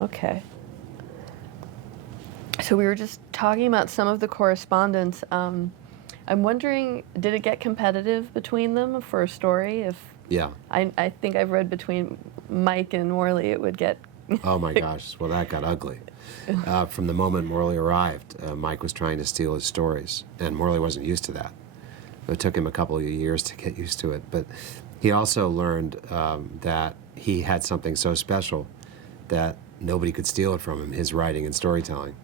Okay. So we were just talking about some of the correspondence. I'm wondering, did it get competitive between them for a story? If Yeah. I think I've read between Mike and Morley, it would get. Oh my gosh. Well, that got ugly. From the moment Morley arrived, Mike was trying to steal his stories, and Morley wasn't used to that. It took him a couple of years to get used to it, but he also learned that he had something so special that nobody could steal it from him, his writing and storytelling.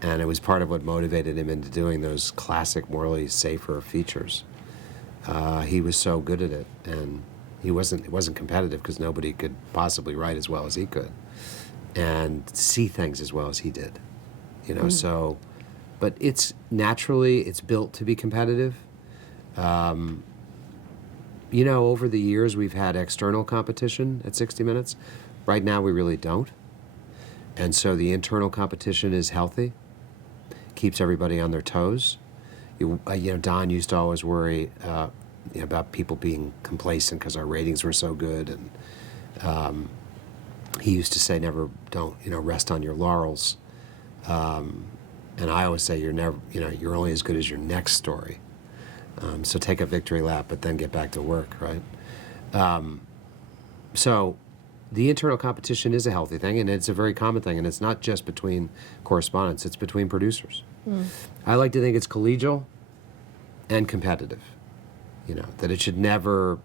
And it was part of what motivated him into doing those classic Morley Safer features. He was so good at it, and it wasn't competitive because nobody could possibly write as well as he could and see things as well as he did. So, but it's built to be competitive. Over the years we've had external competition at 60 Minutes. Right now we really don't. And so the internal competition is healthy, keeps everybody on their toes. Don used to always worry about people being complacent because our ratings were so good, and he used to say, don't rest on your laurels. And I always say, you're only as good as your next story. So take a victory lap, but then get back to work, right? So the internal competition is a healthy thing, and it's a very common thing, and it's not just between correspondents, it's between producers. I like to think it's collegial and competitive, that it should never,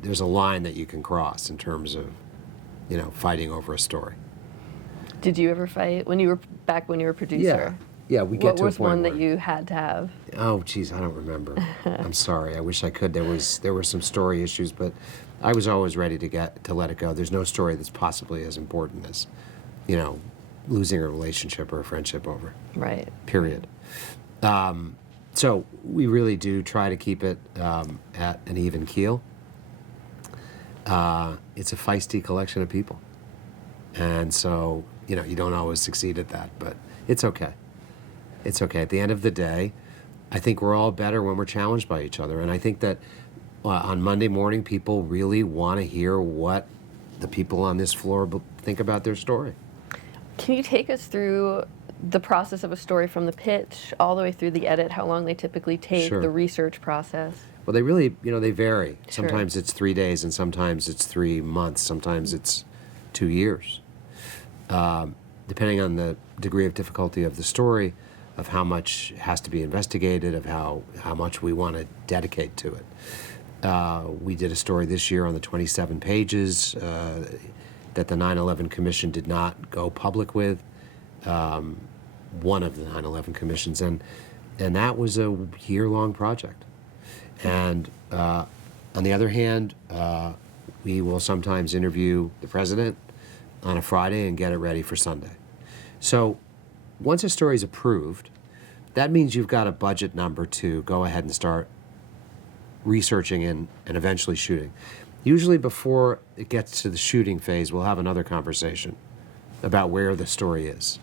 there's a line that you can cross in terms of, fighting over a story. Did you ever fight when you were producer? Yeah, we get What to a was point one that where- you had to have? Oh, geez, I don't remember. I'm sorry. I wish I could. There were some story issues, but I was always ready to let it go. There's no story that's possibly as important as, losing a relationship or a friendship over. Right. Period. So we really do try to keep it at an even keel. It's a feisty collection of people, and so you don't always succeed at that, but it's okay. It's okay. At the end of the day, I think we're all better when we're challenged by each other. And I think that on Monday morning, people really want to hear what the people on this floor think about their story. Can you take us through the process of a story from the pitch all the way through the edit, how long they typically take, Sure. the research process? Well, they really, they vary. Sure. Sometimes it's 3 days, and sometimes it's 3 months. Sometimes it's 2 years. Depending on the degree of difficulty of the story, of how much has to be investigated, of how much we want to dedicate to it. We did a story this year on the 27 pages that the 9/11 Commission did not go public with, one of the 9/11 commissions, and that was a year-long project. And on the other hand, we will sometimes interview the president on a Friday and get it ready for Sunday. So once a story is approved, that means you've got a budget number to go ahead and start researching and eventually shooting. Usually before it gets to the shooting phase, we'll have another conversation about where the story is.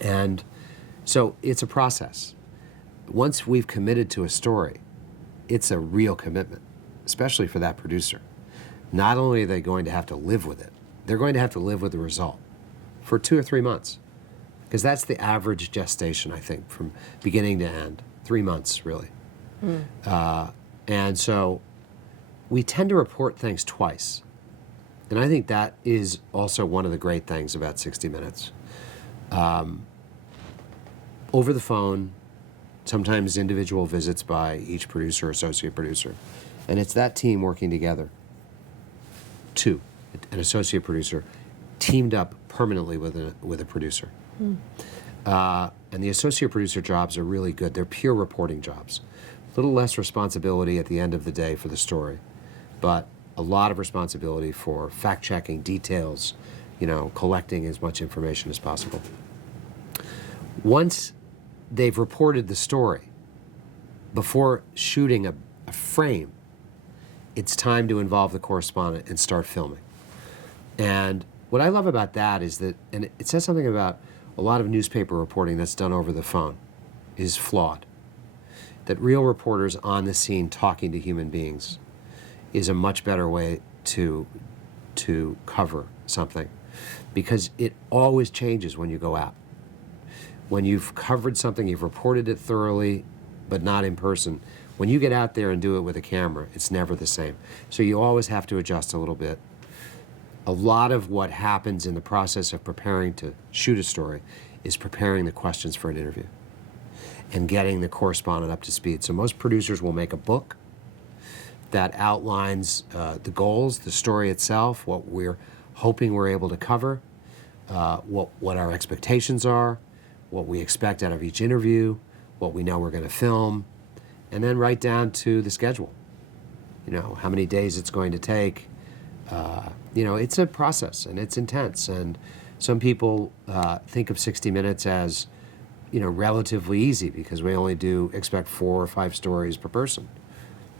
And so it's a process. Once we've committed to a story, it's a real commitment, especially for that producer. Not only are they going to have to live with it, they're going to have to live with the result for 2 or 3 months. Because that's the average gestation, I think, from beginning to end. 3 months, really. And so we tend to report things twice. And I think that is also one of the great things about 60 Minutes. Over the phone, sometimes individual visits by each producer, associate producer. And it's that team working together. 2, an associate producer, teamed up permanently with a producer. And the associate producer jobs are really good. They're pure reporting jobs. A little less responsibility at the end of the day for the story, but a lot of responsibility for fact-checking details, collecting as much information as possible. Once they've reported the story, before shooting a frame, it's time to involve the correspondent and start filming. And what I love about that is that, and it says something about a lot of newspaper reporting that's done over the phone is flawed. That real reporters on the scene talking to human beings is a much better way to cover something. because it always changes when you go out. When you've covered something, you've reported it thoroughly, but not in person. When you get out there and do it with a camera, it's never the same. So you always have to adjust a little bit. A lot of what happens in the process of preparing to shoot a story is preparing the questions for an interview and getting the correspondent up to speed. So most producers will make a book that outlines the goals, the story itself, what we're hoping we're able to cover, what our expectations are, what we expect out of each interview, what we know we're going to film, and then right down to the schedule. You know, how many days it's going to take. You know, it's a process and it's intense. And some people think of 60 Minutes as, you know, relatively easy because we only expect 4 or 5 stories per person.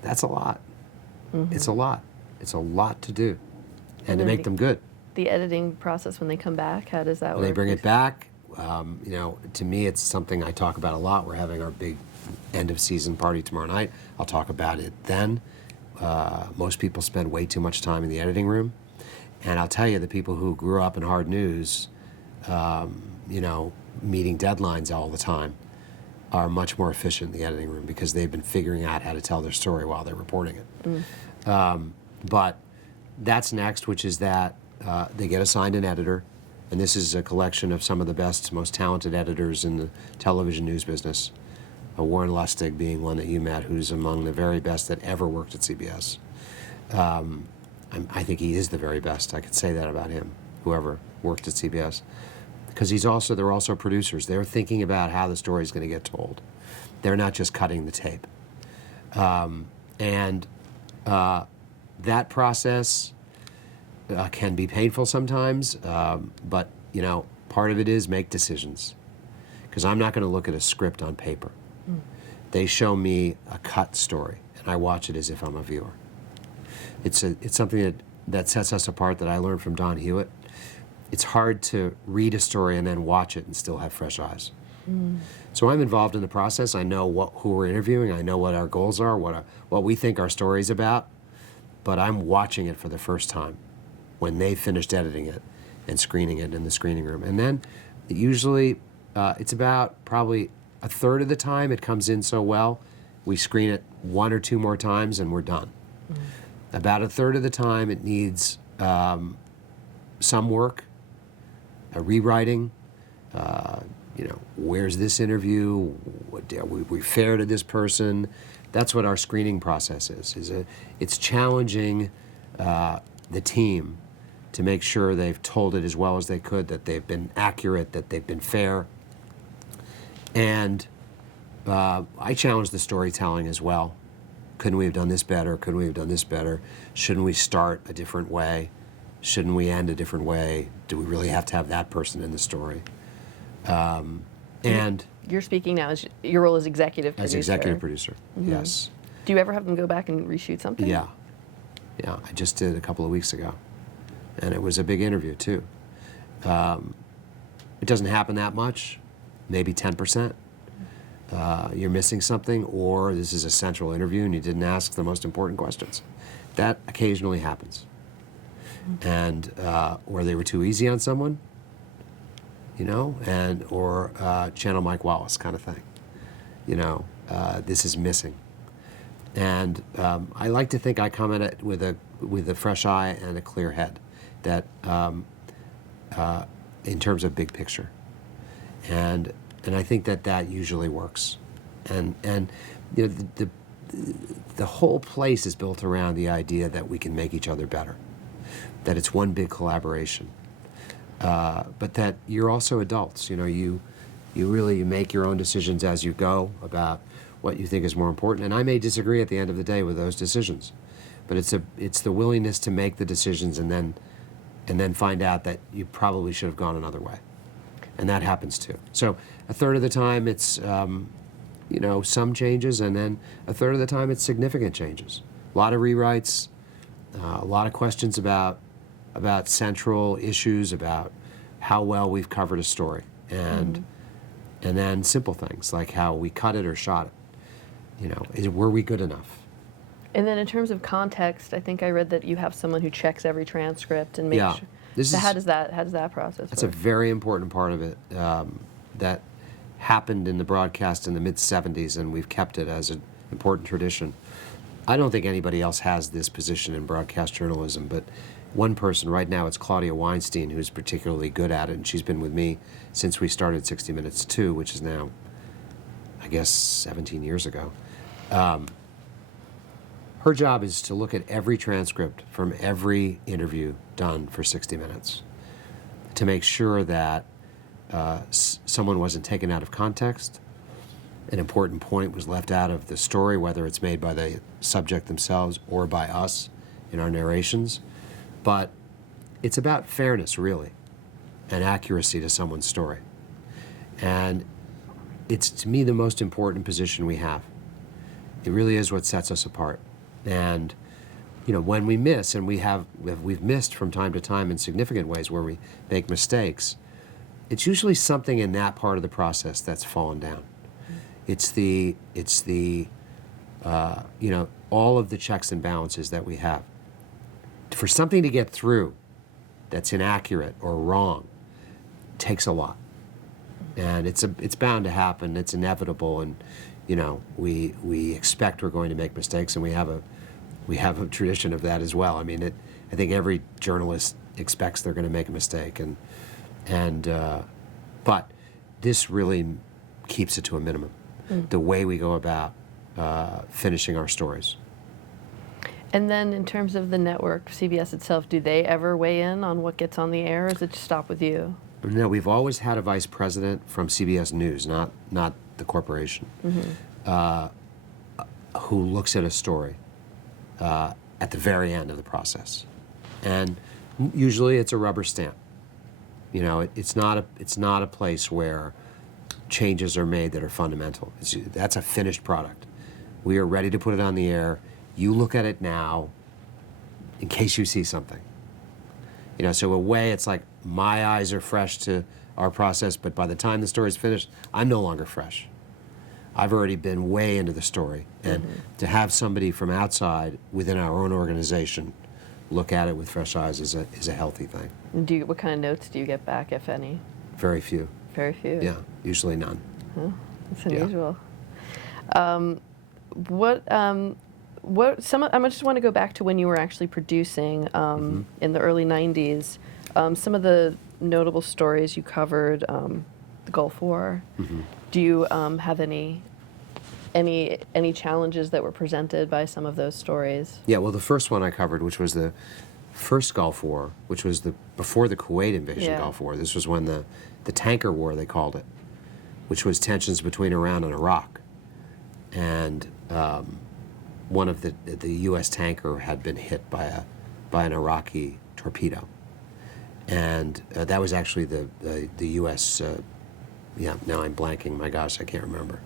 That's a lot. Mm-hmm. It's a lot. It's a lot to do, and to make them good. The editing process when they come back, how does that work? When they bring it back, you know, to me, it's something I talk about a lot. We're having our big end of season party tomorrow night. I'll talk about it then. Most people spend way too much time in the editing room. And I'll tell you, the people who grew up in hard news, you know, meeting deadlines all the time, are much more efficient in the editing room because they've been figuring out how to tell their story while they're reporting it. But that's next, which is that they get assigned an editor. And this is a collection of some of the best, most talented editors in the television news business. Warren Lustig being one that you met, who's among the very best that ever worked at CBS. I think he is the very best. I could say that about him, whoever worked at CBS. Because they're also producers. They're thinking about how the story is going to get told. They're not just cutting the tape. That process can be painful sometimes, but, you know, part of it is make decisions. Because I'm not going to look at a script on paper. They show me a cut story, and I watch it as if I'm a viewer. It's something that sets us apart that I learned from Don Hewitt. It's hard to read a story and then watch it and still have fresh eyes. So I'm involved in the process. I know who we're interviewing. I know what our goals are, what we think our story's about. But I'm watching it for the first time when they finished editing it and screening it in the screening room. And then usually it's about probably a third of the time it comes in so well, we screen it 1 or 2 more times and we're done. About a third of the time it needs some work, a rewriting. You know, where's this interview? We fair to this person? That's what our screening process is. It's challenging the team to make sure they've told it as well as they could, that they've been accurate, that they've been fair. And I challenge the storytelling as well. Couldn't we have done this better? Couldn't we have done this better? Shouldn't we start a different way? Shouldn't we end a different way? Do we really have to have that person in the story? And you're speaking now as your role as executive producer. As executive producer, yes. Do you ever have them go back and reshoot something? Yeah. I just did a couple of weeks ago, and it was a big interview too. It doesn't happen that much, maybe 10%. You're missing something, or this is a central interview and you didn't ask the most important questions. That occasionally happens. And or they were too easy on someone, you know, or channel Mike Wallace kind of thing. You know, this is missing. And I like to think I come at it with a fresh eye and a clear head, that in terms of big picture, and I think that usually works. And you know, the whole place is built around the idea that we can make each other better, that it's one big collaboration, but that you're also adults. You know, you really make your own decisions as you go about what you think is more important. And I may disagree at the end of the day with those decisions, but it's the willingness to make the decisions and then find out that you probably should have gone another way. And that happens too. So a third of the time it's you know, some changes, and then a third of the time it's significant changes. A lot of rewrites, a lot of questions about central issues, about how well we've covered a story, and then simple things like how we cut it or shot it. You know, were we good enough? And then in terms of context, I think I read that you have someone who checks every transcript and makes sure. This So is how does that process That's a work? very important part of it that happened in the broadcast in the mid 70s, and we've kept it as an important tradition. I don't think anybody else has this position in broadcast journalism, but one person right now, it's Claudia Weinstein, who's particularly good at it, and she's been with me since we started 60 Minutes 2, which is now, I guess, 17 years ago. Her job is to look at every transcript from every interview done for 60 Minutes to make sure that someone wasn't taken out of context, an important point was left out of the story, whether it's made by the subject themselves or by us in our narrations. But it's about fairness, really, and accuracy to someone's story. And it's, to me, the most important position we have. It really is what sets us apart. And when we miss, and we've missed from time to time in significant ways where we make mistakes, it's usually something in that part of the process that's fallen down. It's the all of the checks and balances that we have. For something to get through that's inaccurate or wrong takes a lot, and it's bound to happen. It's inevitable, and we expect we're going to make mistakes, and we have a tradition of that as well. I mean, I think every journalist expects they're going to make a mistake, but this really keeps it to a minimum. The way we go about finishing our stories. And then in terms of the network, CBS itself, do they ever weigh in on what gets on the air, or does it stop with you? No, we've always had a vice president from CBS News, not the corporation, who looks at a story at the very end of the process, and usually it's a rubber stamp. It's not a place where changes are made that are fundamental. That's a finished product. We are ready to put it on the air. You look at it now in case you see something. So in a way, it's like my eyes are fresh to our process, but by the time the story's finished, I'm no longer fresh. I've already been way into the story. And to have somebody from outside within our own organization look at it with fresh eyes is a healthy thing. What kind of notes do you get back, if any? Very few. Very few? Yeah, usually none. Huh, that's unusual. Yeah. I just want to go back to when you were actually producing in the early 90s. Some of the notable stories you covered, the Gulf War. Do you have any challenges that were presented by some of those stories? Yeah, well, the first one I covered, which was the first Gulf War, which was before the Kuwait invasion Gulf War. This was when the tanker war, they called it, which was tensions between Iran and Iraq. And one of the U.S. tanker had been hit by an Iraqi torpedo. And that was actually the U.S. Now I'm blanking. My gosh, I can't remember.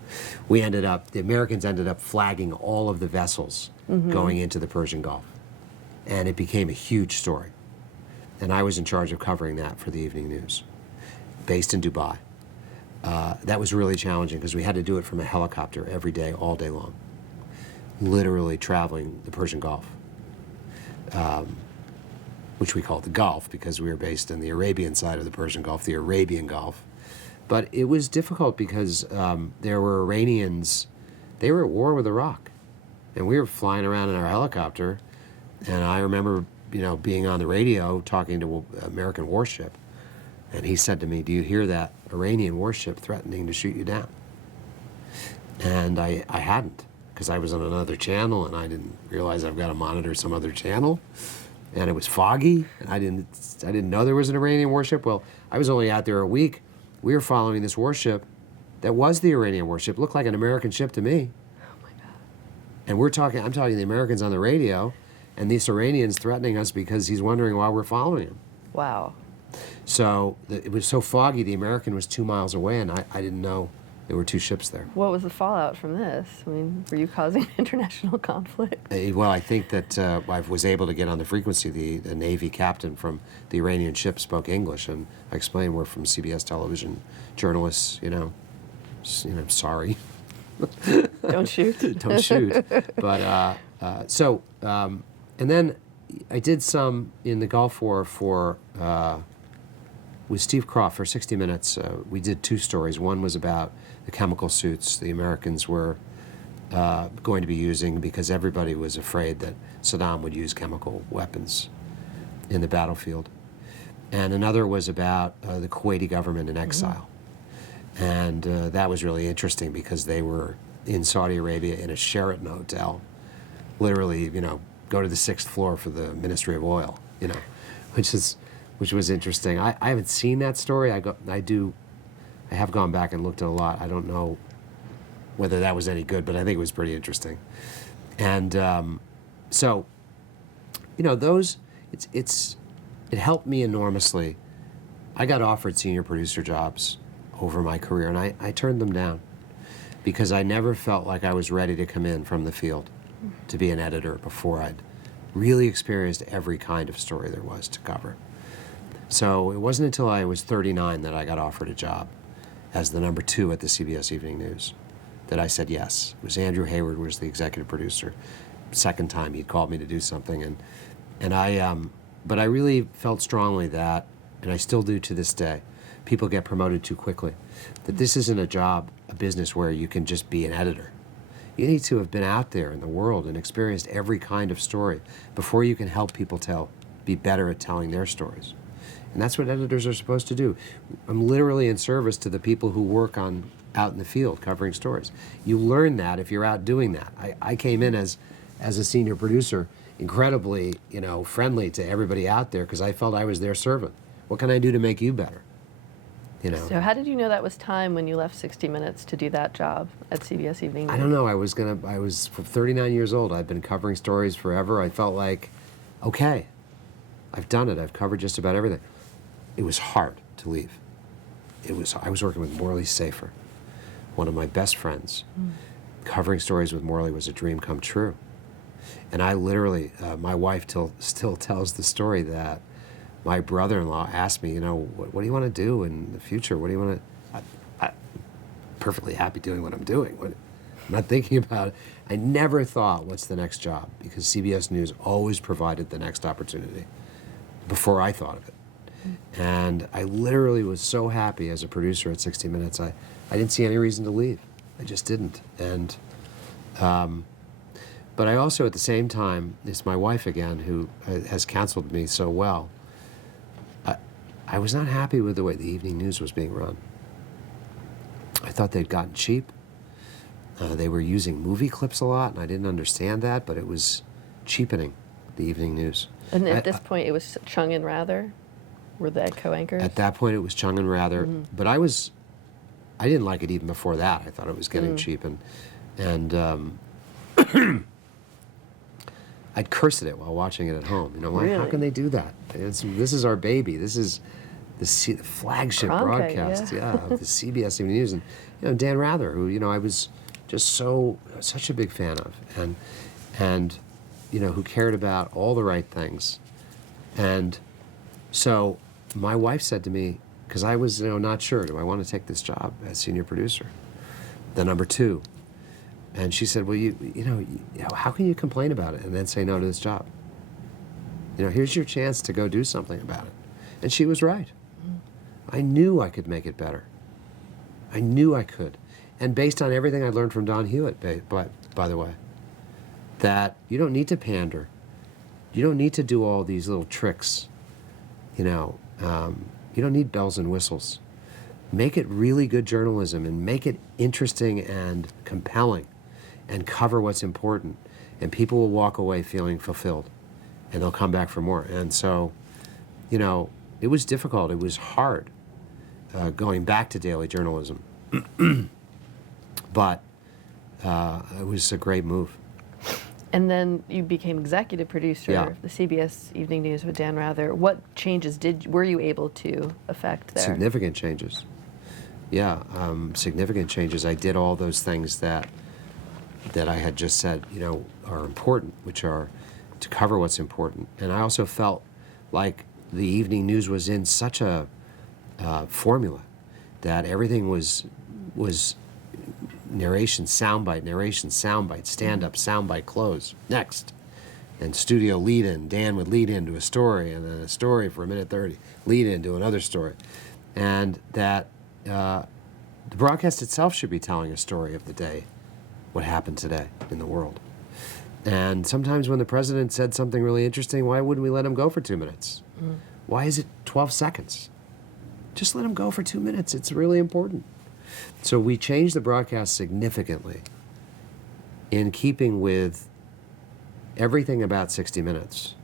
The Americans ended up flagging all of the vessels going into the Persian Gulf. And it became a huge story. And I was in charge of covering that for the Evening News, based in Dubai. That was really challenging because we had to do it from a helicopter every day, all day long, literally traveling the Persian Gulf, which we called the Gulf because we were based in the Arabian side of the Persian Gulf, the Arabian Gulf. But it was difficult because there were Iranians, they were at war with Iraq, and we were flying around in our helicopter, and I remember, being on the radio talking to an American warship, and he said to me, "Do you hear that Iranian warship threatening to shoot you down?" And I hadn't, because I was on another channel, and I didn't realize I've got to monitor some other channel, and it was foggy, and I didn't know there was an Iranian warship. Well, I was only out there a week. We were following this warship that was the Iranian warship. It looked like an American ship to me. Oh my God. And I'm talking to the Americans on the radio, and these Iranians threatening us because he's wondering why we're following him. Wow. So it was so foggy, the American was 2 miles away, and I didn't know there were two ships there. What was the fallout from this? I mean, were you causing international conflict? Well, I think that I was able to get on the frequency. The Navy captain from the Iranian ship spoke English, and I explained we're from CBS television journalists, sorry. Don't shoot. Don't shoot. But, and then, I did some in the Gulf War with Steve Croft for 60 Minutes. We did 2 stories. One was about the chemical suits the Americans were going to be using because everybody was afraid that Saddam would use chemical weapons in the battlefield. And another was about the Kuwaiti government in exile. And that was really interesting because they were in Saudi Arabia in a Sheraton hotel, literally, go to the 6th floor for the Ministry of Oil, which was interesting. I haven't seen that story. I have gone back and looked at a lot. I don't know whether that was any good, but I think it was pretty interesting. And so, it helped me enormously. I got offered senior producer jobs over my career, and I turned them down because I never felt like I was ready to come in from the field to be an editor before I'd really experienced every kind of story there was to cover. So it wasn't until I was 39 that I got offered a job as the number 2 at the CBS Evening News that I said yes. It was Andrew Hayward was the executive producer. Second time he'd called me to do something, but I really felt strongly that, and I still do to this day, people get promoted too quickly. That this isn't a business where you can just be an editor. You need to have been out there in the world and experienced every kind of story before you can help people be better at telling their stories. And that's what editors are supposed to do. I'm literally in service to the people who work out in the field covering stories. You learn that if you're out doing that. I came in as a senior producer, incredibly, friendly to everybody out there because I felt I was their servant. What can I do to make you better? So how did you know that was time when you left 60 Minutes to do that job at CBS Evening News? I don't know. I was 39 years old. I've been covering stories forever. I felt like, okay, I've done it. I've covered just about everything. It was hard to leave. I was working with Morley Safer, one of my best friends. Covering stories with Morley was a dream come true. And I literally, my wife still tells the story that my brother-in-law asked me, what do you want to do in the future? What do you want to... I'm perfectly happy doing what I'm doing. I'm not thinking about it. I never thought, what's the next job? Because CBS News always provided the next opportunity before I thought of it. And I literally was so happy as a producer at 60 Minutes. I didn't see any reason to leave. I just didn't. And... but I also, at the same time, it's my wife again who has counseled me so well. I was not happy with the way the evening news was being run. I thought they'd gotten cheap. They were using movie clips a lot, and I didn't understand that, but it was cheapening the evening news. And at this point, it was Chung and Rather? Were they co-anchors? At that point, it was Chung and Rather. But I didn't like it even before that. I thought it was getting cheap. And I'd curse at it while watching it at home. Really? How can they do that? This is our baby. This is the flagship Cronkite, broadcast, of the CBS Evening News. And Dan Rather, who I was just such a big fan of, and who cared about all the right things. And so my wife said to me, because I was not sure, do I want to take this job as senior producer, the number 2? And she said, well, how can you complain about it and then say no to this job? Here's your chance to go do something about it. And she was right. I knew I could make it better. I knew I could. And based on everything I learned from Don Hewitt, by the way, that you don't need to pander. You don't need to do all these little tricks. You don't need bells and whistles. Make it really good journalism and make it interesting and compelling and cover what's important. And people will walk away feeling fulfilled and they'll come back for more. And so, it was difficult. It was hard going back to daily journalism. But it was a great move. And then you became executive producer of the CBS Evening News with Dan Rather. What changes were you able to affect there? Significant changes. Yeah, significant changes. I did all those things that I had just said, are important, which are to cover what's important. And I also felt like the evening news was in such a formula that everything was narration, soundbite, stand-up, soundbite, close, next. and studio lead in. Dan would lead into a story, and then a story for a minute 30, lead into another story. And that the broadcast itself should be telling a story of the day, what happened today in the world. And sometimes when the president said something really interesting, why wouldn't we let him go for 2 minutes? Why is it 12 seconds? Just let him go for 2 minutes. It's really important. So we changed the broadcast significantly in keeping with everything about 60 Minutes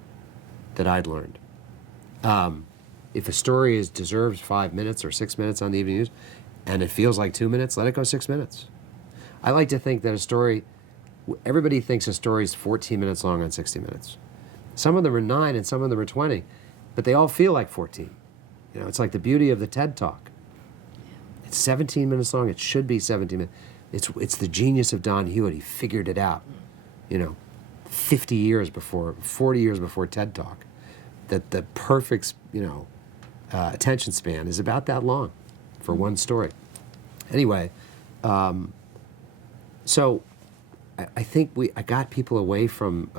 that I'd learned. If a story deserves 5 minutes or 6 minutes on the evening news, and it feels like 2 minutes, let it go 6 minutes. I like to think that a story, everybody thinks a story is 14 minutes long on 60 Minutes. Some of them are 9 and some of them are 20, but they all feel like 14. You know, it's like the beauty of the TED Talk. It's 17 minutes long. It should be 17 minutes. It's the genius of Don Hewitt. He figured it out, 40 years before TED Talk, that the perfect, attention span is about that long for one story. Anyway, so I think I got people away from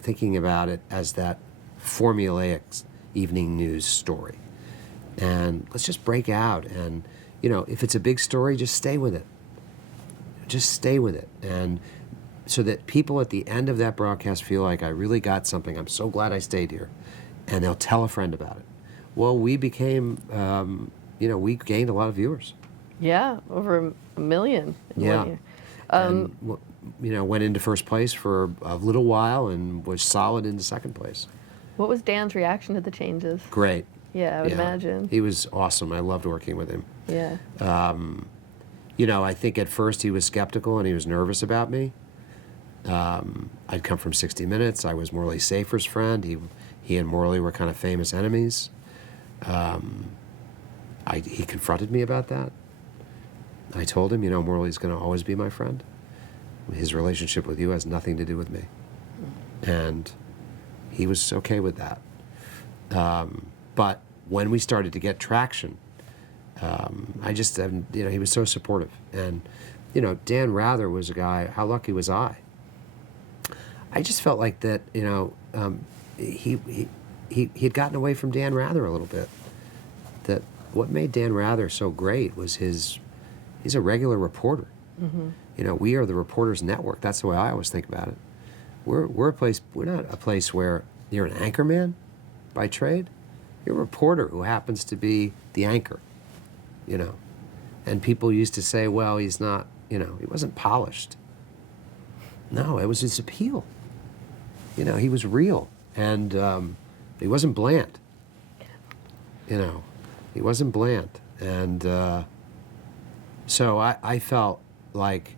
thinking about it as that formulaic evening news story. And let's just break out. And, if it's a big story, just stay with it. Just stay with it. And so that people at the end of that broadcast feel like, I really got something. I'm so glad I stayed here. And they'll tell a friend about it. Well, we became, we gained a lot of viewers. Yeah, over a million in 1 year. And, went into first place for a little while and was solid into second place. What was Dan's reaction to the changes? Great. Yeah, I would imagine. He was awesome. I loved working with him. Yeah. I think at first he was skeptical and he was nervous about me. I'd come from 60 Minutes. I was Morley Safer's friend. He and Morley were kind of famous enemies. He confronted me about that. I told him, Morley's going to always be my friend. His relationship with you has nothing to do with me. And he was okay with that. But when we started to get traction, he was so supportive. And, Dan Rather was a guy, how lucky was I? I just felt like that, he'd gotten away from Dan Rather a little bit. That what made Dan Rather so great was he's a regular reporter. Mm-hmm. We are the Reporters Network. That's the way I always think about it. We're not a place where you're an anchorman by trade. You're a reporter who happens to be the anchor, And people used to say, well, he's not, he wasn't polished. No, it was his appeal. He was real. And he wasn't bland. He wasn't bland. And so I felt like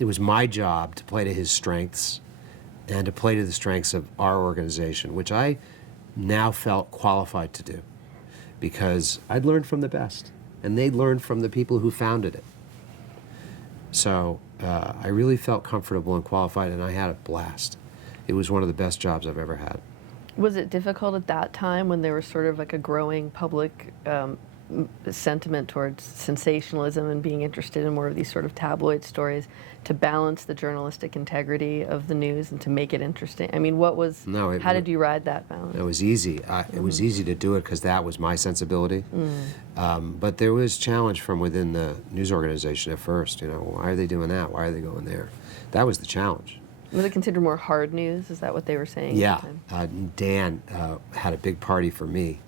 it was my job to play to his strengths and to play to the strengths of our organization, which I now felt qualified to do because I'd learned from the best and they'd learned from the people who founded it. So I really felt comfortable and qualified, and I had a blast. It was one of the best jobs I've ever had. Was it difficult at that time when there was sort of like a growing public sentiment towards sensationalism and being interested in more of these sort of tabloid stories to balance the journalistic integrity of the news and to make it interesting? I mean, how did you ride that balance? It was easy. It was easy to do it because that was my sensibility. But there was challenge from within the news organization at first. Why are they doing that? Why are they going there? That was the challenge. Was it considered more hard news? Is that what they were saying? Yeah. At the time? Dan had a big party for me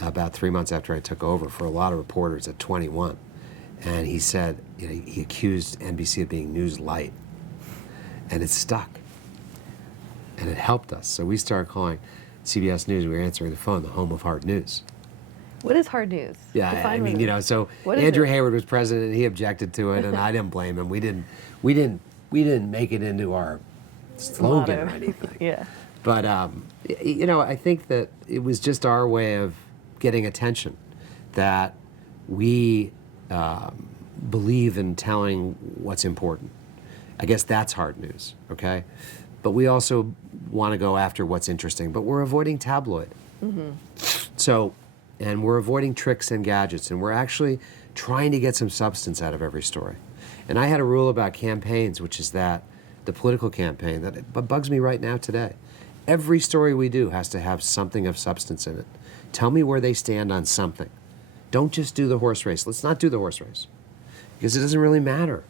about 3 months after I took over for a lot of reporters at 21. And he said, he accused NBC of being news light. And it stuck. And it helped us. So we started calling CBS News, we were answering the phone, the home of hard news. What is hard news? Yeah, Define it. So What is Andrew it? Hayward was president and he objected to it and I didn't blame him. We didn't make it into our slogan or Motto. anything. Yeah. But, I think that it was just our way of getting attention, that we believe in telling what's important. I guess that's hard news, okay? But we also want to go after what's interesting, but we're avoiding tabloid. Mm-hmm. So, and we're avoiding tricks and gadgets, and we're actually trying to get some substance out of every story. And I had a rule about campaigns, which is that the political campaign, that bugs me right now today. Every story we do has to have something of substance in it. Tell me where they stand on something. Don't just do the horse race. Let's not do the horse race, because it doesn't really matter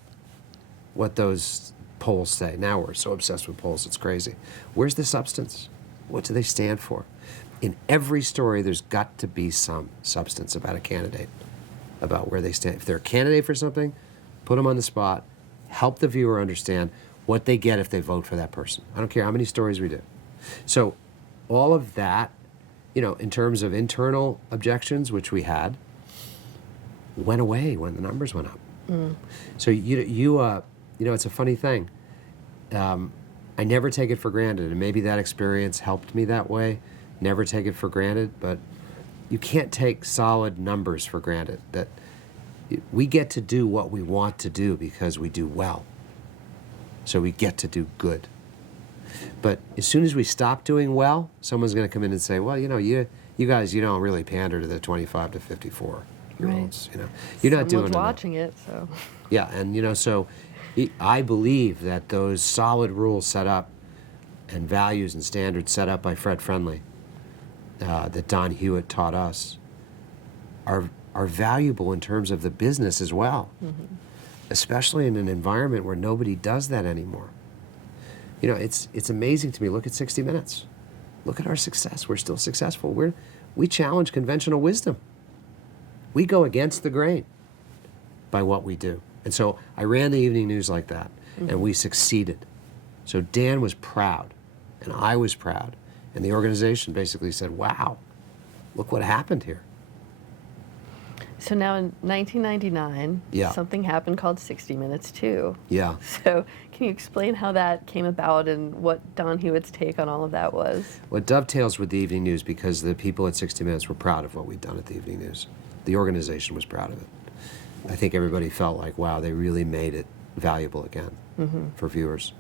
what those polls say. Now we're so obsessed with polls, it's crazy. Where's the substance? What do they stand for? In every story, there's got to be some substance about a candidate, about where they stand. If they're a candidate for something, put them on the spot, help the viewer understand what they get if they vote for that person. I don't care how many stories we do. So all of that, in terms of internal objections, which we had, went away when the numbers went up. So it's a funny thing. I never take it for granted, and maybe that experience helped me that way. Never take it for granted, but you can't take solid numbers for granted. That we get to do what we want to do because we do well. So we get to do good. But as soon as we stop doing well, someone's going to come in and say, well, you guys, you don't really pander to the 25 to 54-year-olds. You're not doing Someone's enough. watching it, so. Yeah, and so I believe that those solid rules set up and values and standards set up by Fred Friendly, that Don Hewitt taught us, are valuable in terms of the business as well, especially in an environment where nobody does that anymore. It's amazing to me. Look at 60 Minutes. Look at our success. We're still successful. We challenge conventional wisdom. We go against the grain by what we do. And so I ran the evening news like that, and we succeeded. So Dan was proud, and I was proud, and the organization basically said, wow, look what happened here. So now in 1999, Yeah. something happened called 60 Minutes too. Yeah. So can you explain how that came about and what Don Hewitt's take on all of that was? Well, it dovetails with the evening news because the people at 60 Minutes were proud of what we'd done at the evening news. The organization was proud of it. I think everybody felt like, wow, they really made it valuable again for viewers,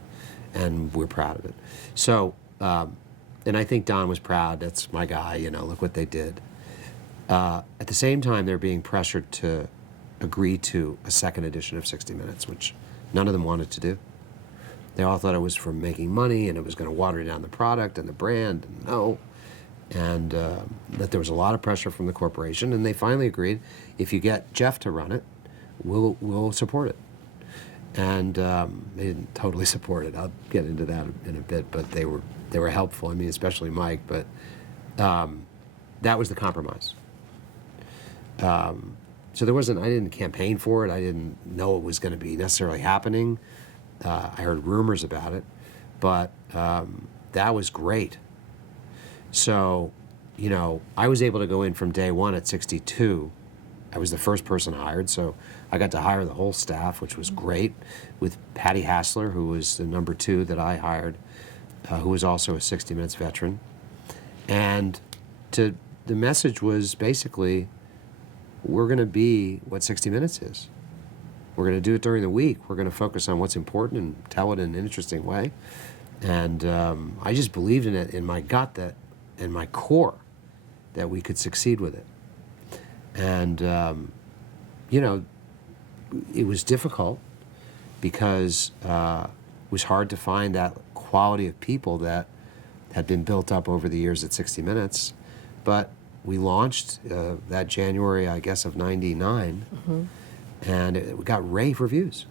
and we're proud of it. So, and I think Don was proud. That's my guy, look what they did. At the same time, they're being pressured to agree to a second edition of 60 Minutes, which none of them wanted to do. They all thought it was for making money and it was going to water down the product and the brand. No. And that there was a lot of pressure from the corporation, and they finally agreed, if you get Jeff to run it, we'll support it. And they didn't totally support it. I'll get into that in a bit, but they were helpful. I mean, especially Mike, but that was the compromise. So I didn't campaign for it. I didn't know it was going to be necessarily happening. I heard rumors about it, but that was great. So, I was able to go in from day one at 62. I was the first person hired, so I got to hire the whole staff, which was great, with Patty Hassler, who was the number 2 that I hired, who was also a 60 Minutes veteran. And the message was basically, we're going to be what 60 Minutes is. We're going to do it during the week. We're going to focus on what's important and tell it in an interesting way. And I just believed in it in my gut, that in my core, that we could succeed with it. And, it was difficult because it was hard to find that quality of people that had been built up over the years at 60 Minutes. But we launched that January, I guess, of 99, and it got rave reviews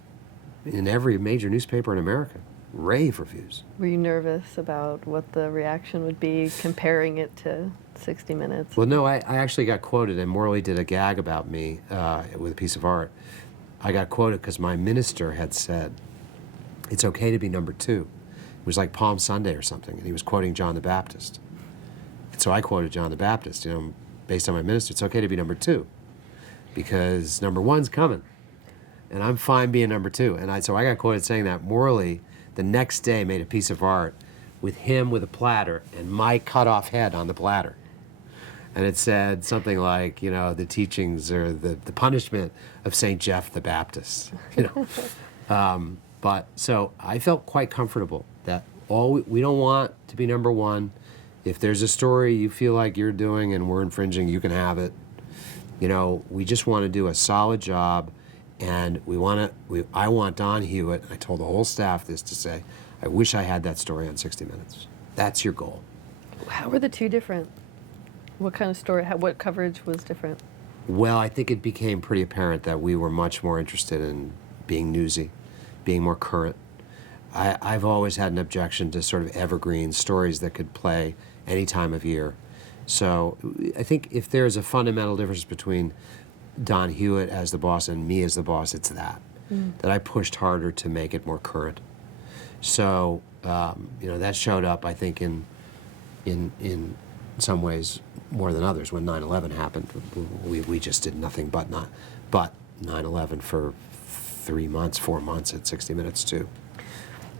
in every major newspaper in America. Rave reviews. Were you nervous about what the reaction would be comparing it to 60 Minutes? Well, no, I actually got quoted, and Morley did a gag about me with a piece of art. I got quoted because my minister had said, it's okay to be number 2. It was like Palm Sunday or something, and he was quoting John the Baptist. And so I quoted John the Baptist, based on my minister. It's okay to be number 2 because number 1's coming, and I'm fine being number 2. And so I got quoted saying that. Morley, the next day, made a piece of art with him with a platter and my cut off head on the platter. And it said something like, the teachings or the punishment of St. Jeff the Baptist. But so I felt quite comfortable that we don't want to be number 1. If there's a story you feel like you're doing and we're infringing, you can have it. We just want to do a solid job. And I want Don Hewitt, I told the whole staff this, to say, I wish I had that story on 60 Minutes. That's your goal. How were the two different? What kind of story? What coverage was different? Well, I think it became pretty apparent that we were much more interested in being newsy, being more current. I've always had an objection to sort of evergreen stories that could play any time of year. So I think if there's a fundamental difference between Don Hewitt as the boss and me as the boss, it's that. That I pushed harder to make it more current. So that showed up, I think, in some ways more than others. When 9/11 happened, we just did nothing but 9/11 for 3 months, 4 months at 60 Minutes too.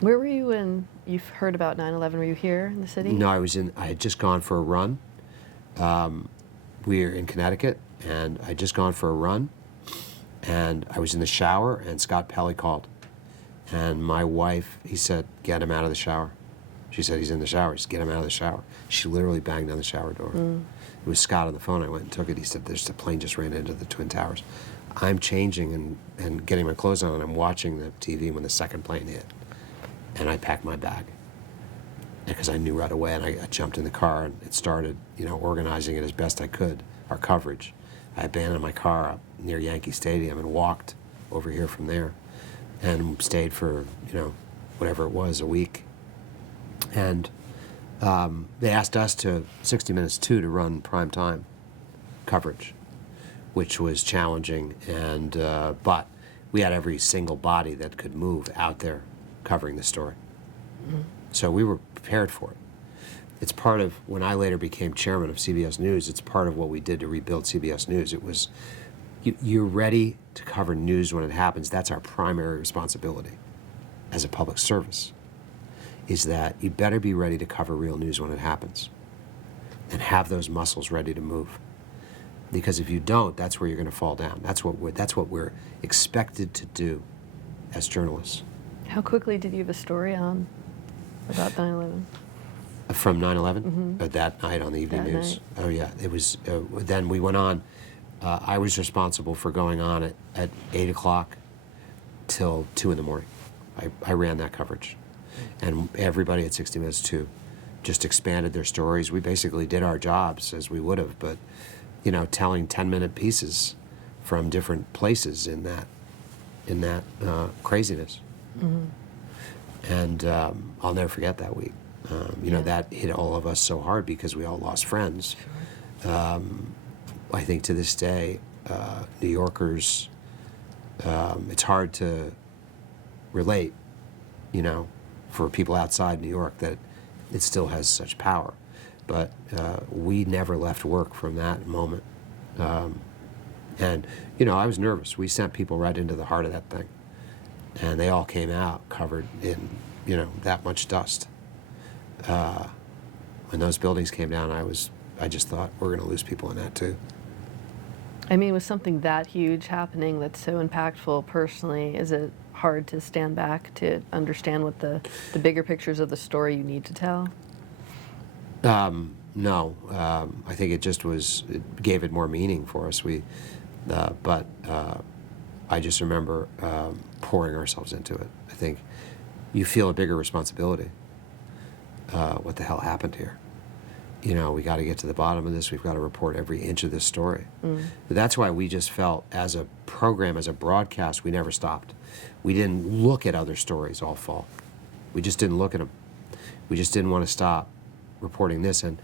Where were you when you heard about 9/11? Were you here in the city? No, I had just gone for a run. We were in Connecticut, and I'd just gone for a run, and I was in the shower, and Scott Pelley called. And my wife, he said, "Get him out of the shower." She said, "He's in the shower. Just get him out of the shower." She literally banged on the shower door. It was Scott on the phone. I went and took it. He said, "There's a plane just ran into the Twin Towers." I'm changing and getting my clothes on, and I'm watching the TV when the second plane hit. And I packed my bag because I knew right away, and I jumped in the car, and it started, organizing it as best I could, our coverage. I abandoned my car up near Yankee Stadium and walked over here from there and stayed for, whatever it was, a week. And they asked us 60 Minutes too, to run prime time coverage, which was challenging, and but we had every single body that could move out there covering the story. So we were prepared for it. It's part of, when I later became chairman of CBS News, it's part of what we did to rebuild CBS News. It was, you're ready to cover news when it happens. That's our primary responsibility as a public service, is that you better be ready to cover real news when it happens and have those muscles ready to move. Because if you don't, that's where you're going to fall down. That's what we're expected to do as journalists. How quickly did you have a story on about 9/11? From 9/11? That night on the evening That news. night. Oh yeah, it was. Then we went on. I was responsible for going on at 8 o'clock till 2 in the morning. I ran that coverage, and everybody at 60 Minutes too just expanded their stories. We basically did our jobs as we would have, but telling 10-minute pieces from different places in that craziness. And I'll never forget that week. That hit all of us so hard because we all lost friends. Sure. I think to this day, New Yorkers, it's hard to relate, for people outside New York, that it still has such power. But we never left work from that moment. And I was nervous. We sent people right into the heart of that thing. And they all came out covered in, that much dust. When those buildings came down, I just thought, we're going to lose people in that too. I mean, with something that huge happening that's so impactful personally, is it hard to stand back to understand what the bigger pictures of the story you need to tell? No, I think it gave it more meaning for us. But I just remember pouring ourselves into it. I think you feel a bigger responsibility. What the hell happened here? We got to get to the bottom of this. We've got to report every inch of this story. That's why we just felt, as a program, as a broadcast, we never stopped. We didn't look at other stories all fall. We just didn't look at them. We just didn't want to stop reporting this. And,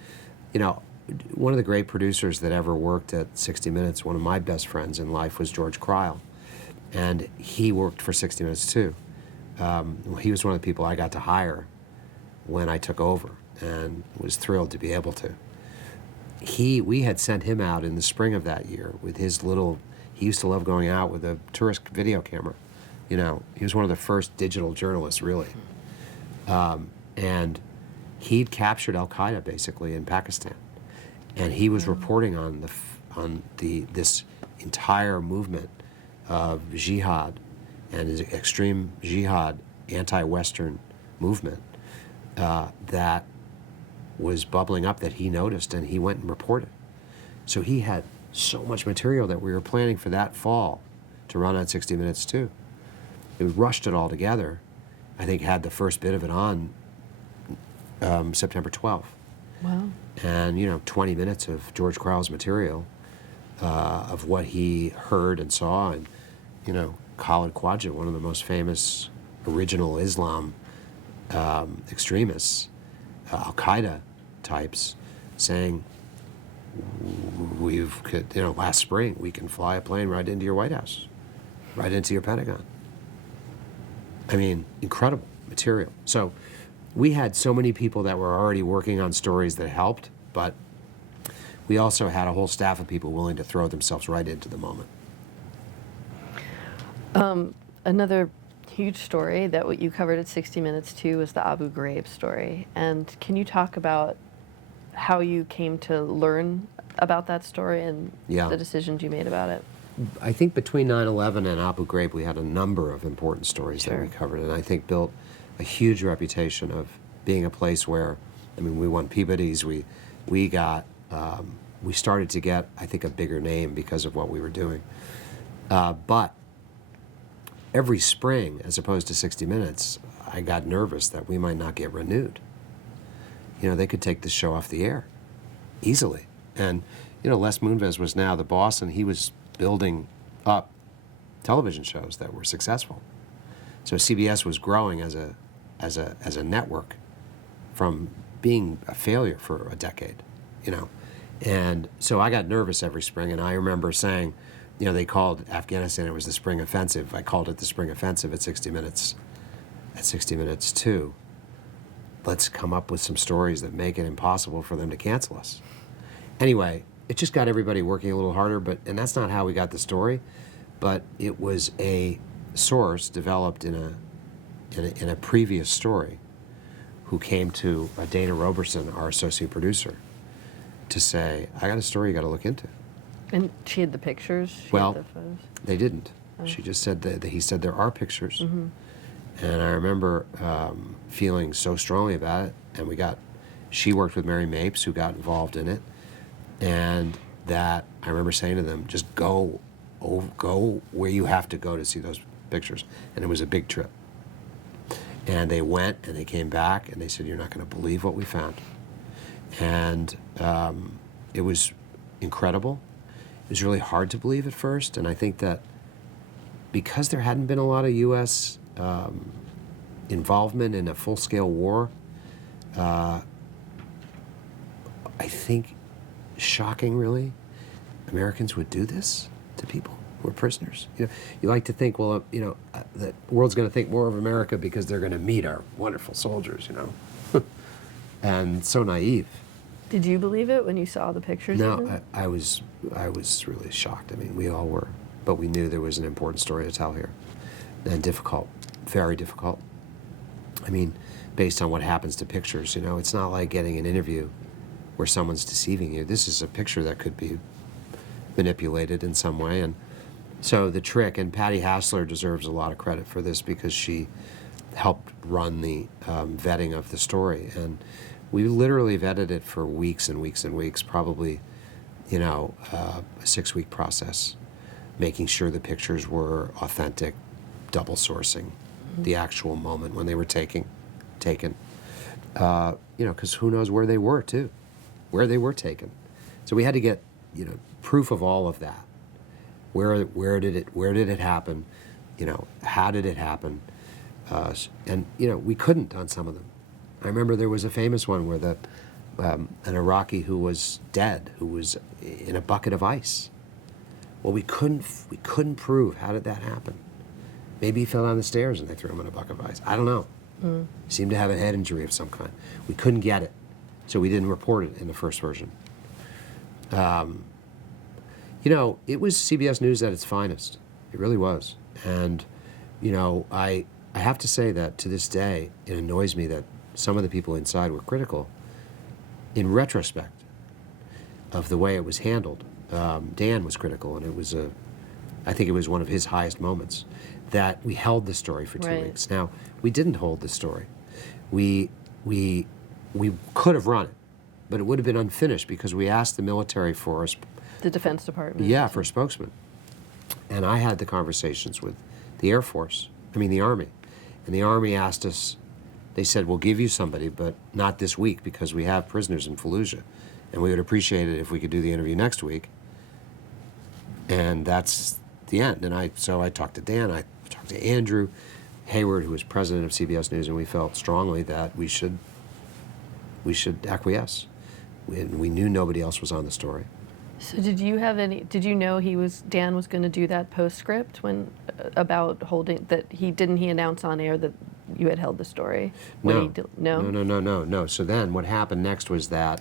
one of the great producers that ever worked at 60 Minutes, one of my best friends in life, was George Cryle. And he worked for 60 Minutes too. He was one of the people I got to hire when I took over, and was thrilled to be able to. We had sent him out in the spring of that year with his he used to love going out with a tourist video camera. He was one of the first digital journalists, really. And he'd captured Al-Qaeda basically in Pakistan. And he was reporting on this entire movement of jihad and his extreme jihad, anti-Western movement that was bubbling up, that he noticed, and he went and reported. So he had so much material that we were planning for that fall to run on 60 Minutes too. We rushed it all together. I think had the first bit of it on September 12th. Wow. And, 20 minutes of George Crowell's material, of what he heard and saw, and, Khalid Khwaja, one of the most famous original Islam extremists, Al-Qaeda types, saying, last spring, we can fly a plane right into your White House, right into your Pentagon. I mean, incredible material. So we had so many people that were already working on stories that helped, but we also had a whole staff of people willing to throw themselves right into the moment. Another huge story that what you covered at 60 Minutes too was the Abu Ghraib story. And can you talk about how you came to learn about that story and the decisions you made about it? I think between 9/11 and Abu Ghraib, we had a number of important stories that we covered, and I think built a huge reputation of being a place where, we won Peabody's, we started to get, I think, a bigger name because of what we were doing. But every spring, as opposed to 60 Minutes, I got nervous that we might not get renewed. They could take this show off the air easily. And, Les Moonves was now the boss, and he was building up television shows that were successful. So CBS was growing as a network from being a failure for a decade, And so I got nervous every spring, and I remember saying, they called Afghanistan, it was the Spring Offensive. I called it the Spring Offensive at 60 Minutes. At 60 Minutes 2, let's come up with some stories that make it impossible for them to cancel us. Anyway, it just got everybody working a little harder, and that's not how we got the story, but it was a source developed in a previous story who came to Dana Roberson, our associate producer, to say, I got a story you got to look into. And she had the pictures? She had the photos? They didn't. Oh. She just said that he said there are pictures. Mm-hmm. And I remember feeling so strongly about it, and she worked with Mary Mapes, who got involved in it, and that I remember saying to them, just go where you have to go to see those pictures. And it was a big trip. And they went, and they came back, and they said, you're not going to believe what we found. And it was incredible. It was really hard to believe at first, and I think that because there hadn't been a lot of U.S. Involvement in a full-scale war, I think, shocking, really, Americans would do this to people who are prisoners. You like to think, well, the world's going to think more of America because they're going to meet our wonderful soldiers, and so naive. Did you believe it when you saw the pictures? No, I was really shocked. We all were, but we knew there was an important story to tell here, and difficult, very difficult. Based on what happens to pictures, it's not like getting an interview where someone's deceiving you. This is a picture that could be manipulated in some way, and so the trick. And Patty Hassler deserves a lot of credit for this because she helped run the vetting of the story, and we literally vetted it for weeks and weeks and weeks, probably, a 6-week process, making sure the pictures were authentic, double sourcing the actual moment when they were taken, because who knows where they were taken. So we had to get, proof of all of that. Where did it happen? How did it happen? And we couldn't on some of them. I remember there was a famous one where an Iraqi who was dead, who was in a bucket of ice. Well, we couldn't prove, how did that happen? Maybe he fell down the stairs and they threw him in a bucket of ice. I don't know. He seemed to have a head injury of some kind. We couldn't get it, so we didn't report it in the first version. It was CBS News at its finest. It really was. And, I have to say that to this day, it annoys me that some of the people inside were critical, in retrospect, of the way it was handled. Dan was critical, and I think it was one of his highest moments, that we held the story for 2 weeks. Now, we didn't hold the story. We could have run it, but it would have been unfinished because we asked the military for us. The Defense Department. Yeah, for a spokesman. And I had the conversations with the Army. And the Army asked us they said, we'll give you somebody, but not this week because we have prisoners in Fallujah. And we would appreciate it if we could do the interview next week. And that's the end. And so I talked to Dan, I talked to Andrew Hayward, who was president of CBS News, and we felt strongly that we should acquiesce. We knew nobody else was on the story. So did you know Dan was going to do that postscript when, about holding, that he announced on air that you had held the story? No. No? So then what happened next was that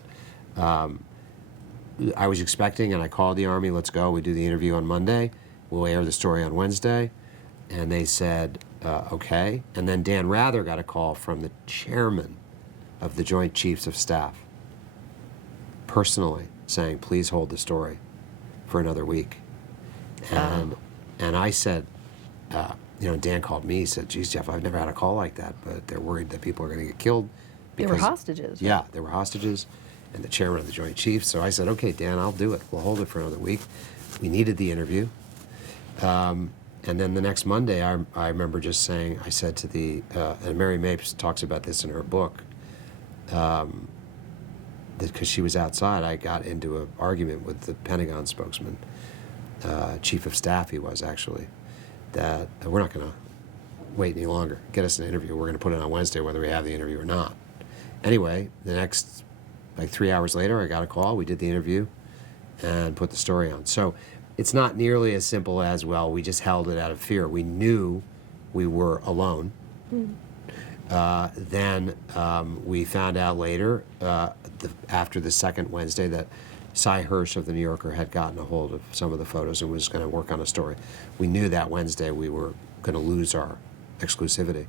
I was expecting, and I called the Army, let's go, we do the interview on Monday, we'll air the story on Wednesday. And they said, okay. And then Dan Rather got a call from the chairman of the Joint Chiefs of Staff, personally saying, please hold the story for another week. And I said, Dan called me, he said, geez, Jeff, I've never had a call like that, but they're worried that people are going to get killed. They were hostages. Right? Yeah, they were hostages, and the chairman of the Joint Chiefs. So I said, okay, Dan, I'll do it. We'll hold it for another week. We needed the interview. And then the next Monday, I remember just saying, I said to and Mary Mapes talks about this in her book, because she was outside, I got into an argument with the Pentagon spokesman, chief of staff he was actually, that we're not going to wait any longer. Get us an interview. We're going to put it on Wednesday whether we have the interview or not. Anyway, the next, 3 hours later, I got a call. We did the interview and put the story on. So it's not nearly as simple as, well, we just held it out of fear. We knew we were alone. Then we found out later, after the second Wednesday, that Cy Hirsch of the New Yorker had gotten a hold of some of the photos and was going to work on a story. We knew that Wednesday we were going to lose our exclusivity.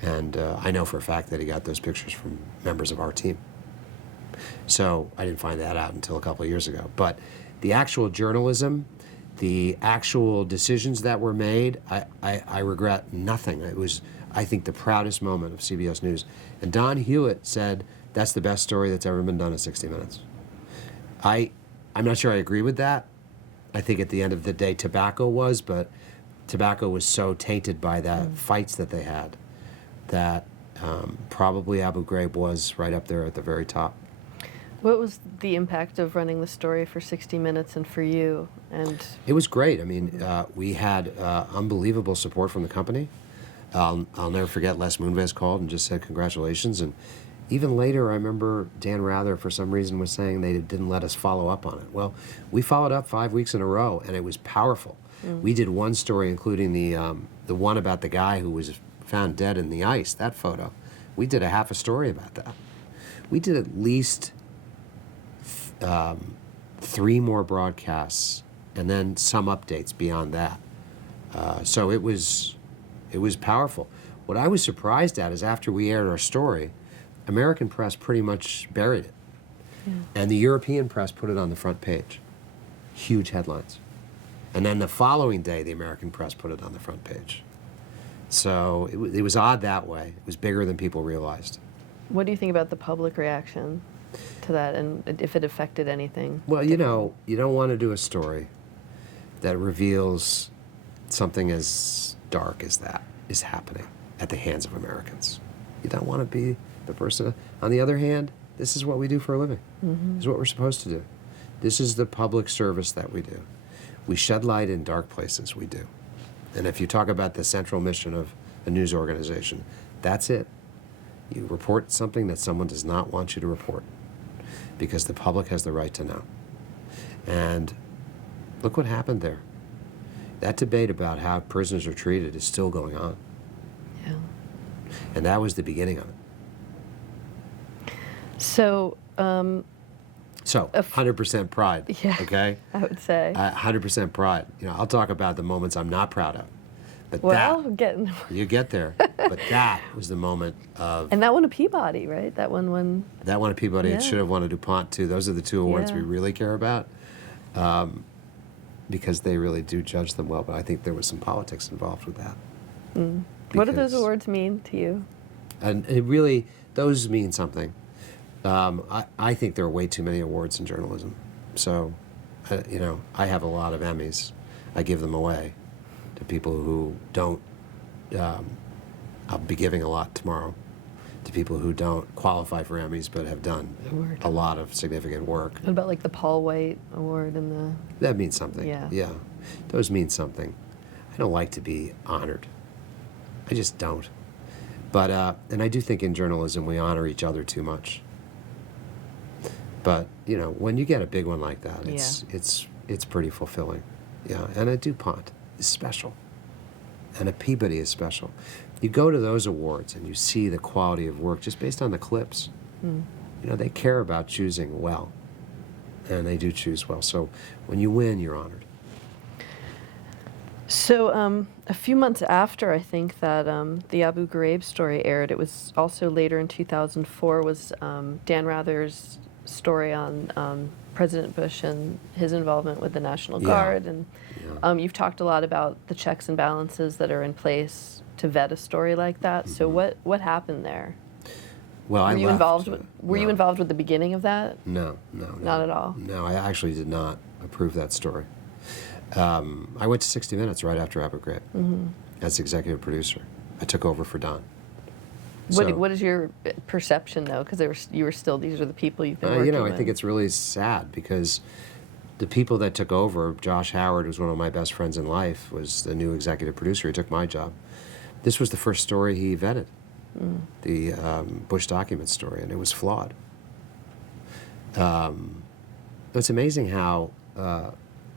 And I know for a fact that he got those pictures from members of our team. So I didn't find that out until a couple of years ago. But the actual journalism, the actual decisions that were made, I regret nothing. It was, I think, the proudest moment of CBS News. And Don Hewitt said, that's the best story that's ever been done in 60 Minutes. I'm not sure I agree with that. I think at the end of the day, Tobacco was, but Tobacco was so tainted by that fights that they had that probably Abu Ghraib was right up there at the very top. What was the impact of running the story for 60 Minutes and for you? And it was great. I mean, we had unbelievable support from the company. I'll never forget Les Moonves called and just said congratulations. And even later, I remember Dan Rather, for some reason, was saying they didn't let us follow up on it. Well, we followed up 5 weeks in a row, and it was powerful. We did one story, including the one about the guy who was found dead in the ice, that photo. We did a half a story about that. We did at least 3 more broadcasts, and then some updates beyond that. So it was powerful. What I was surprised at is after we aired our story, American press pretty much buried it. Yeah. And the European press put it on the front page. Huge headlines. And then the following day, the American press put it on the front page. So it was odd that way. It was bigger than people realized. What do you think about the public reaction to that, and if it affected anything? Well, you know, you don't want to do a story that reveals something as dark as that is happening at the hands of Americans. You don't want to be the person. On the other hand, this is what we do for a living. This is what we're supposed to do. This is the public service that we do. We shed light in dark places, we do. And if you talk about the central mission of a news organization, that's it. You report something that someone does not want you to report because the public has the right to know. And look what happened there. That debate about how prisoners are treated is still going on. Yeah. And that was the beginning of it. So, 100% pride, yeah, okay? I would say. 100% pride. You know, I'll talk about the moments I'm not proud of. But you get there. But that was the moment of... And that won a Peabody, right? That won a Peabody. Yeah. It should have won a DuPont, too. Those are the 2 awards we really care about because they really do judge them well. But I think there was some politics involved with that. What do those awards mean to you? And it really, those mean something. I think there are way too many awards in journalism. So, you know, I have a lot of Emmys. I give them away to people who don't. I'll be giving a lot tomorrow to people who don't qualify for Emmys but have done Award. a lot of significant work. What about like the Paul White Award and the? That means something. Yeah. Yeah. Those mean something. I don't like to be honored. I just don't. But, and I do think in journalism we honor each other too much. But, you know, when you get a big one like that, it's pretty fulfilling. Yeah. And a DuPont is special. And a Peabody is special. You go to those awards and you see the quality of work just based on the clips. You know, they care about choosing well. And they do choose well. So when you win, you're honored. So a few months after I think that the Abu Ghraib story aired, it was also later in 2004 was Dan Rather's story on President Bush and his involvement with the National Guard. And you've talked a lot about the checks and balances that are in place to vet a story like that. So what happened there? Well, Were you involved? Were you No. involved with the beginning of that? No. Not at all. No, I actually did not approve that story. I went to 60 Minutes right after Abu Ghraib as executive producer. I took over for Don. What is your perception though? Because you were still, these are the people you've been working you know, with. I think it's really sad because the people that took over, Josh Howard, who's one of my best friends in life, was the new executive producer. He took my job. This was the first story he vetted, the Bush documents story, and it was flawed. It's amazing how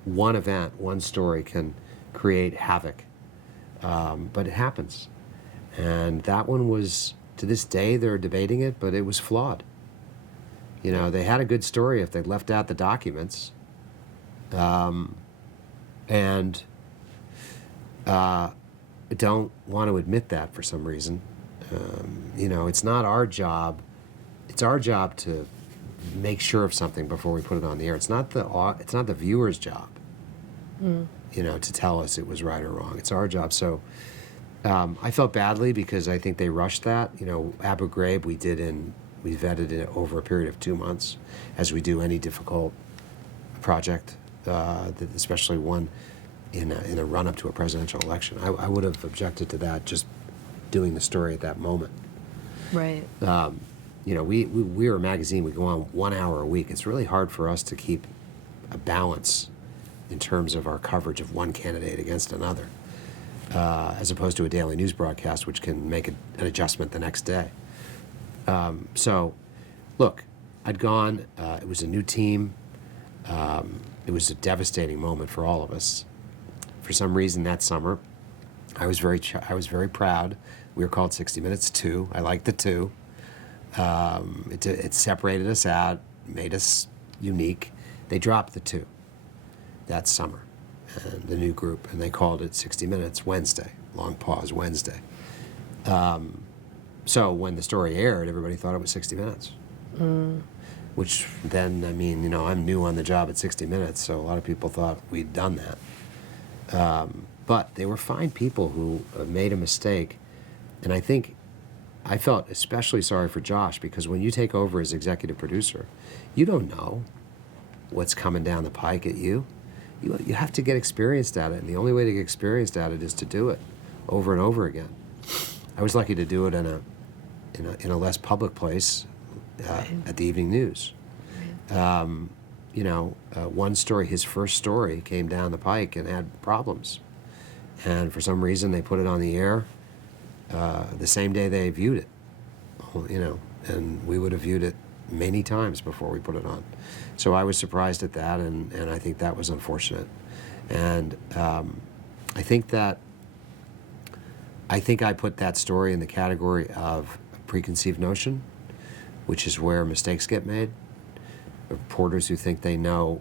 one event, one story can create havoc, but it happens. And that one was, to this day, they're debating it, but it was flawed. You know, they had a good story if they'd left out the documents. And don't want to admit that for some reason. You know, it's not our job. It's our job to make sure of something before we put it on the air. It's not the viewer's job, you know, to tell us it was right or wrong. It's our job. So I felt badly because I think they rushed that. You know, Abu Ghraib we vetted it over a period of 2 months, as we do any difficult project, especially one in a run-up to a presidential election. I would have objected to that just doing the story at that moment. Right. You know, we're a magazine. We go on 1 hour a week. It's really hard for us to keep a balance in terms of our coverage of one candidate against another, as opposed to a daily news broadcast, which can make an adjustment the next day. So, look, I'd gone. It was a new team. It was a devastating moment for all of us. For some reason, that summer, I was very proud. We were called 60 Minutes 2. I liked the 2. It separated us out, made us unique. They dropped the 2 that summer, and the new group, and they called it 60 Minutes Wednesday. Long pause, Wednesday. So when the story aired, everybody thought it was 60 Minutes. Which then, I mean, you know, I'm new on the job at 60 Minutes, so a lot of people thought we'd done that. But they were fine people who made a mistake, and I think I felt especially sorry for Josh, because when you take over as executive producer, you don't know what's coming down the pike at you. You have to get experienced at it, and the only way to get experienced at it is to do it over and over again. I was lucky to do it in a less public place, at the Evening News. You know, one story, his first story, came down the pike and had problems, and for some reason they put it on the air the same day they viewed it. You know, and we would have viewed it many times before we put it on. So I was surprised at that, and I think that was unfortunate. And I think I put that story in the category of a preconceived notion, which is where mistakes get made. Reporters who think they know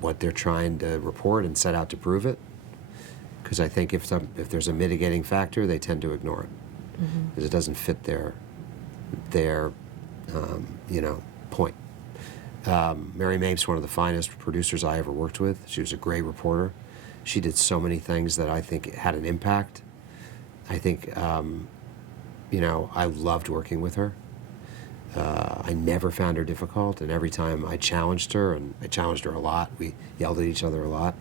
what they're trying to report and set out to prove it. Because I think if there's a mitigating factor, they tend to ignore it, because it doesn't fit their you know, point. Mary Mapes, one of the finest producers I ever worked with. She was a great reporter. She did so many things that I think had an impact. I think, you know, I loved working with her. I never found her difficult, and every time I challenged her, and I challenged her a lot, we yelled at each other a lot,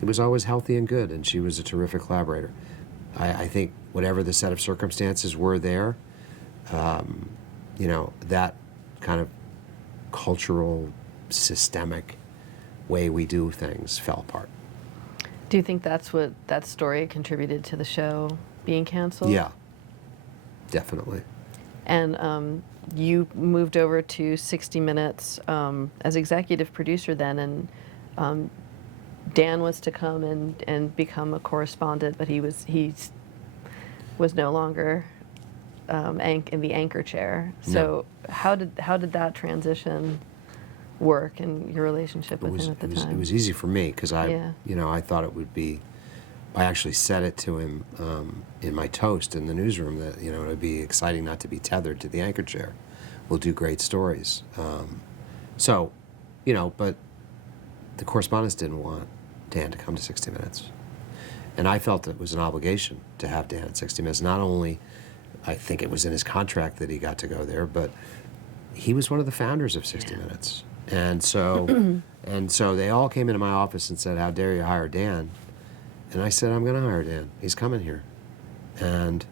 it was always healthy and good, and she was a terrific collaborator. I think whatever the set of circumstances were there, that kind of cultural, systemic way we do things fell apart. Do you think that's what that story contributed to the show being canceled? Yeah, definitely. And you moved over to 60 Minutes as executive producer then, and Dan was to come and become a correspondent, but he was no longer in the anchor chair. So how did that transition work and your relationship with him at the time? It was easy for me because Yeah. I thought it would be. I actually said it to him in my toast in the newsroom that it would be exciting not to be tethered to the anchor chair. We'll do great stories. But the correspondents didn't want Dan to come to 60 Minutes, and I felt it was an obligation to have Dan at 60 Minutes. Not only, I think it was in his contract that he got to go there, but he was one of the founders of 60 Minutes, and so they all came into my office and said, "How dare you hire Dan?" And I said, "I'm going to hire Dan. He's coming here." And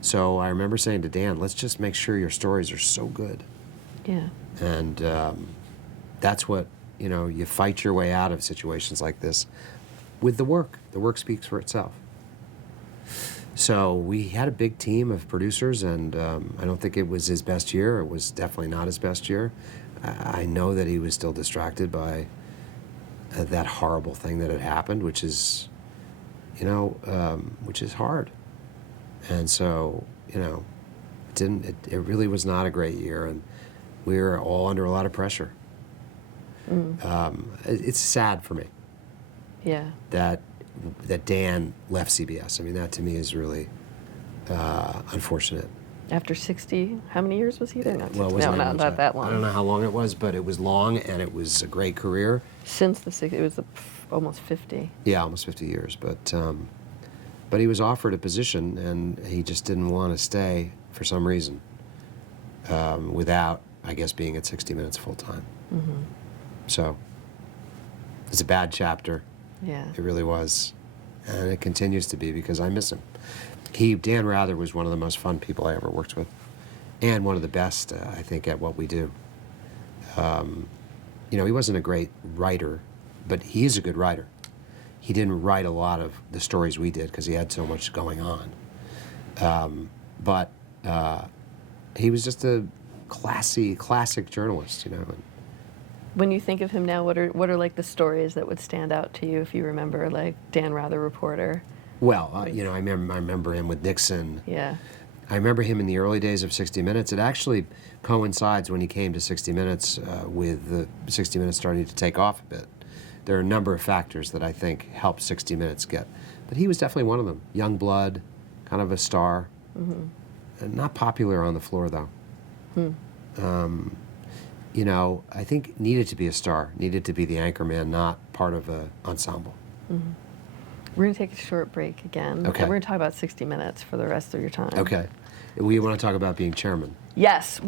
so I remember saying to Dan, "Let's just make sure your stories are so good." Yeah. And that's what, you fight your way out of situations like this with the work. The work speaks for itself. So we had a big team of producers, and I don't think it was his best year. It was definitely not his best year. I know that he was still distracted by that horrible thing that had happened, which is hard. And so, it really was not a great year, and we were all under a lot of pressure. It's sad for me. Yeah. That Dan left CBS. I mean, that to me is really unfortunate. After 60, how many years was he there? Not 60. Well, it wasn't not that long. I don't know how long it was, but it was long, and it was a great career. Since the 60s, it was almost 50. Yeah, almost 50 years. But he was offered a position, and he just didn't want to stay for some reason without, I guess, being at 60 Minutes full time. Mm-hmm. So it's a bad chapter. Yeah. It really was. And it continues to be because I miss him. Dan Rather was one of the most fun people I ever worked with, and one of the best, I think, at what we do. He wasn't a great writer, but he is a good writer. He didn't write a lot of the stories we did because he had so much going on. But he was just a classic journalist, and When you think of him now, what are like the stories that would stand out to you if you remember, like Dan Rather reporter? Well, I remember him with Nixon. Yeah. I remember him in the early days of 60 Minutes. It actually coincides when he came to 60 Minutes with the 60 Minutes starting to take off a bit. There are a number of factors that I think helped 60 Minutes get. But he was definitely one of them. Young blood, kind of a star. Mm-hmm. And not popular on the floor, though. I think needed to be a star, needed to be the anchor man, not part of an ensemble. Mm-hmm. We're going to take a short break again. Okay. And we're going to talk about 60 Minutes for the rest of your time. Okay. We want to talk about being chairman. Yes.